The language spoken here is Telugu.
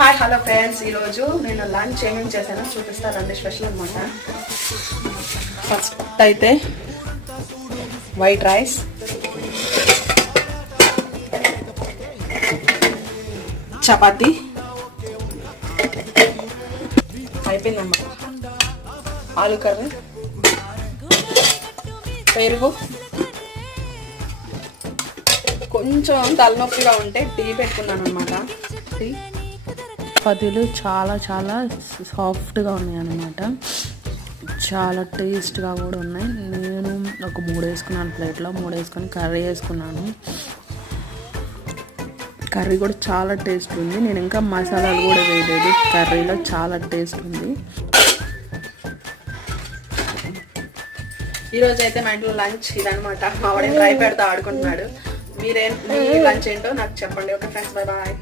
హాయ్ హలో ఫ్రెండ్స్, ఈరోజు నేను లంచ్ ఏమేమి చేశానో చూపిస్తాను. అన్ని స్పెషల్ అనమాట. ఫస్ట్ అయితే వైట్ రైస్, చపాతి అయిపోయిందన్నమాట, ఆలు కర్రీ, పెరుగు, కొంచెం తలనొప్పిగా ఉంటే టీ పెట్టుకున్నాను అనమాట. టీ చపాతీలు చాలా చాలా సాఫ్ట్గా ఉన్నాయి అన్నమాట. చాలా టేస్ట్గా కూడా ఉన్నాయి. నేను ఒక 3 వేసుకున్నాను, ప్లేట్లో 3 వేసుకొని కర్రీ వేసుకున్నాను. కర్రీ కూడా చాలా టేస్ట్ ఉంది. నేను ఇంకా మసాలాలు కూడా వేయలేదు, కర్రీలో చాలా టేస్ట్ ఉంది. ఈరోజు అయితే మా ఇంట్లో లంచ్ ఇదనమాట. మా వాడు ట్రై పెడతా ఆడుకుంటున్నాడు. మీ లంచ్ ఏంటో నాకు చెప్పండి. Okay friends, bye bye.